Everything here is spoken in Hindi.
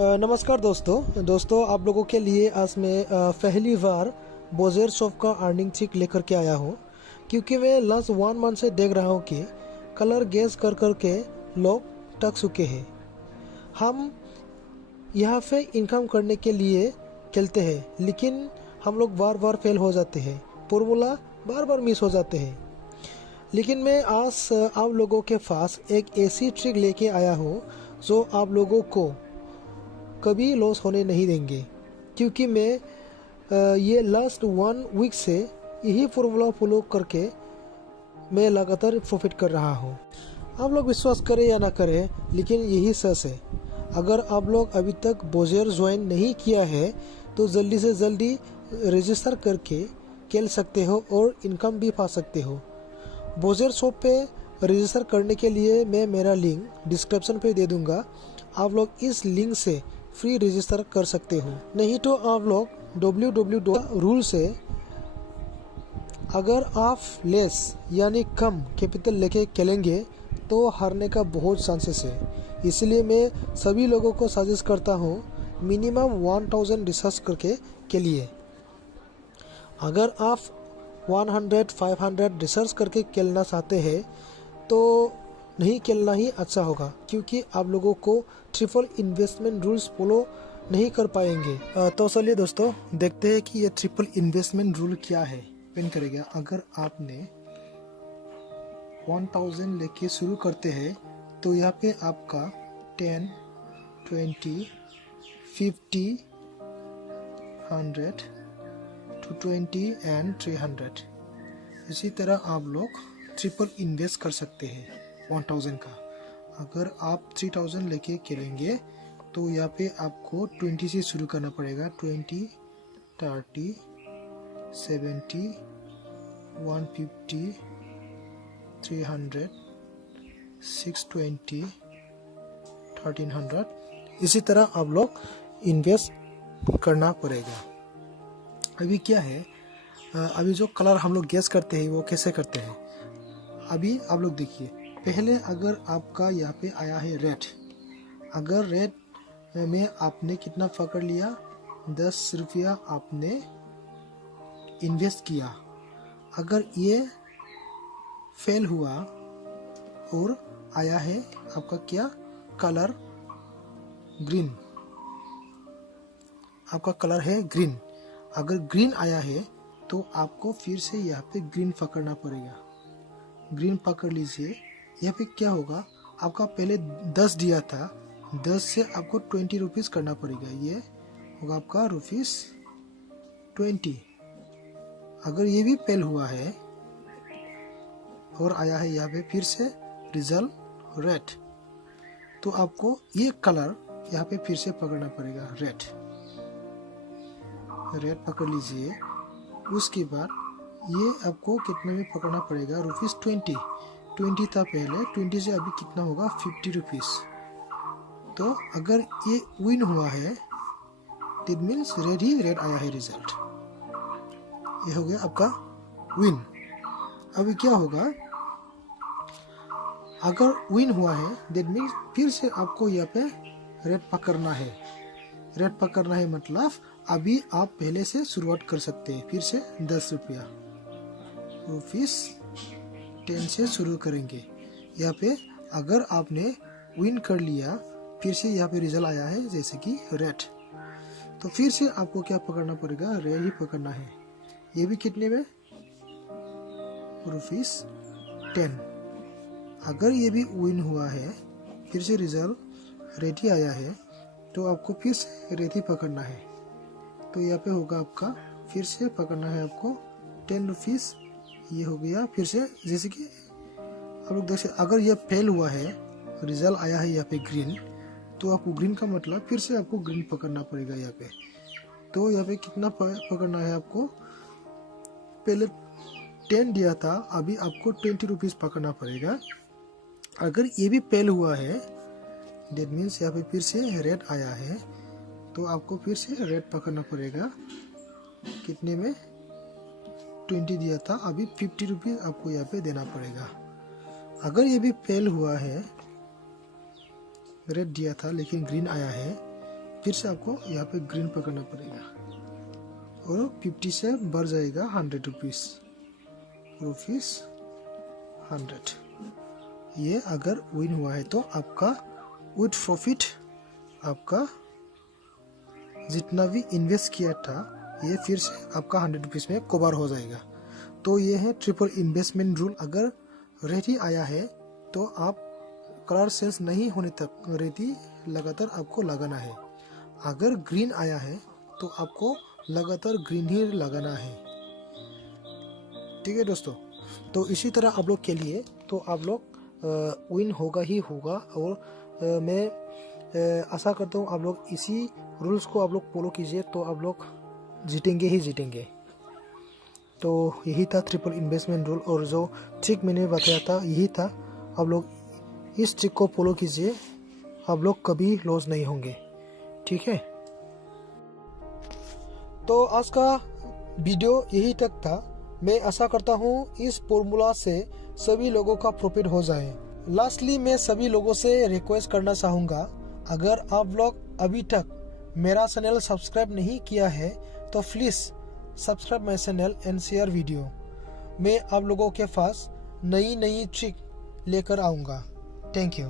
नमस्कार दोस्तों आप लोगों के लिए आज मैं पहली बार बोजेर शॉप का अर्निंग चिक लेकर के आया हूँ, क्योंकि मैं लास्ट 1 मंथ से देख रहा हूँ कि कलर गैस कर कर के लोग टक चुके हैं। हम यहाँ पे इनकम करने के लिए खेलते हैं, लेकिन हम लोग बार बार फेल हो जाते हैं, फॉर्मूला बार बार मिस हो जाते हैं। लेकिन मैं आज आप लोगों के पास एक ऐसी ट्रिक लेके आया हूँ जो आप लोगों को कभी लॉस होने नहीं देंगे, क्योंकि मैं ये लास्ट 1 वीक से यही फॉर्मूला फॉलो करके मैं लगातार प्रॉफिट कर रहा हूँ। आप लोग विश्वास करें या ना करें, लेकिन यही सच है। अगर आप लोग अभी तक बोजेर ज्वाइन नहीं किया है तो जल्दी से जल्दी रजिस्टर करके खेल सकते हो और इनकम भी पा सकते हो। बोजेर शॉप पे रजिस्टर करने के लिए मैं मेरा लिंक डिस्क्रिप्शन पे दे दूंगा। आप लोग इस लिंक से फ्री रजिस्टर कर सकते हो, नहीं तो आप लोग www रूल से अगर आप लेस यानी कम कैपिटल लेके खेलेंगे तो हारने का बहुत चांसेस है। इसलिए मैं सभी लोगों को सजेस्ट करता हूँ मिनिमम 1000 रिसर्च करके खेलिए। अगर आप 100-500 रिसर्च करके खेलना चाहते हैं तो नहीं खेलना ही अच्छा होगा, क्योंकि आप लोगों को ट्रिपल इन्वेस्टमेंट रूल्स फॉलो नहीं कर पाएंगे। तो चलिए दोस्तों देखते हैं कि ये ट्रिपल इन्वेस्टमेंट रूल क्या है। डिपेंड करेगा, अगर आपने 1000 लेके शुरू करते हैं तो यहाँ पे आपका 10, 20, 50, 100, 220 एंड 300। इसी तरह आप लोग ट्रिपल इन्वेस्ट कर सकते हैं 1000 का। अगर आप 3000 लेके खेलेंगे तो यहाँ पे आपको 20 से शुरू करना पड़ेगा। 20, 30, 70, 150, 300, 620, 1300। इसी तरह आप लोग इन्वेस्ट करना पड़ेगा। अभी क्या है, अभी जो कलर हम लोग गेस करते हैं वो कैसे करते हैं, अभी आप लोग देखिए। पहले अगर आपका यहाँ पे आया है रेड, अगर रेड में आपने कितना पकड़ लिया, 10 रुपया आपने इन्वेस्ट किया। अगर ये फेल हुआ और आया है आपका क्या कलर, ग्रीन, आपका कलर है ग्रीन। अगर ग्रीन आया है तो आपको फिर से यहाँ पे ग्रीन पकड़ना पड़ेगा। ग्रीन पकड़ लीजिए। यहाँ पे क्या होगा, आपका पहले 10 दिया था, 10 से आपको 20 रुपीज़ करना पड़ेगा। ये होगा आपका ₹20। अगर ये भी फेल हुआ है और आया है यहाँ पे फिर से रिजल्ट रेड, तो आपको ये कलर यहाँ पे फिर से पकड़ना पड़ेगा, रेड पकड़ लीजिए। उसके बाद ये आपको कितने में पकड़ना पड़ेगा, ₹20 था पहले, 20 से अभी कितना होगा, 50 रुपीज़। तो अगर ये विन हुआ है दैट मीन्स रेड आया है रिजल्ट, ये हो गया आपका विन। अभी क्या होगा, अगर विन हुआ है दैट मीन्स फिर से आपको यहाँ पे रेड पकड़ना है। रेड पकड़ना है मतलब अभी आप पहले से शुरुआत कर सकते हैं। फिर से 10 रुपया, ₹10 से शुरू करेंगे। यहाँ पे अगर आपने विन कर लिया, फिर से यहाँ पे रिजल्ट आया है जैसे कि रेड, तो फिर से आपको क्या पकड़ना पड़ेगा, रेड ही पकड़ना है। ये भी कितने में, ₹10। अगर ये भी विन हुआ है, फिर से रिजल्ट रेड ही आया है, तो आपको फिर से रेड ही पकड़ना है। तो यहाँ पे होगा आपका, फिर से पकड़ना है आपको 10 रुपीज़। ये हो गया फिर से, जैसे कि आप लोग देख सकते। अगर यह फेल हुआ है, रिजल्ट आया है यहाँ पे ग्रीन, तो आपको ग्रीन का मतलब फिर से आपको ग्रीन पकड़ना पड़ेगा यहाँ पे। तो यहाँ पे कितना पकड़ना है आपको, पहले 10 दिया था, अभी आपको 20 रुपीज़ पकड़ना पड़ेगा। अगर ये भी फेल हुआ है दैट मीन्स यहाँ पे फिर से रेड आया है, तो आपको फिर से रेड पकड़ना पड़ेगा। कितने में, 20 दिया था, अभी 50 रुपीज़ आपको यहाँ पे देना पड़ेगा। अगर ये भी फेल हुआ है, रेड दिया था लेकिन ग्रीन आया है, फिर से आपको यहाँ पे ग्रीन पकड़ना पड़ेगा और 50 से बढ़ जाएगा 100 रुपीज़ 100। ये अगर विन हुआ है तो आपका विद प्रॉफिट आपका जितना भी इन्वेस्ट किया था ये फिर से आपका 100 रुपीज़ में कवर हो जाएगा। तो ये है ट्रिपल इन्वेस्टमेंट रूल। अगर रेडी आया है तो आप कलर सेंस नहीं होने तक रेडी लगातार आपको लगाना है। अगर ग्रीन आया है तो आपको लगातार ग्रीन ही लगाना है। ठीक है दोस्तों, तो इसी तरह आप लोग के लिए तो आप लोग विन होगा ही होगा। और मैं आशा करता हूँ आप लोग इसी रूल्स को आप लोग फॉलो कीजिए तो आप लोग जीतेंगे ही जीतेंगे। तो यही था ट्रिपल इन्वेस्टमेंट रूल और जो ट्रिक मैंने बताया था यही था। आप लोग इस ट्रिक को फॉलो कीजिए, आप लोग कभी लॉस नहीं होंगे। ठीक है, तो आज का वीडियो यही तक था। मैं आशा करता हूँ इस फॉर्मूला से सभी लोगों का प्रॉफिट हो जाए। लास्टली मैं सभी लोगों से रिक्वेस्ट करना चाहूँगा, अगर आप लोग अभी तक मेरा चैनल सब्सक्राइब नहीं किया है तो please subscribe my channel and share video. मैं आप लोगों के पास नई ट्रिक लेकर आऊँगा। Thank you.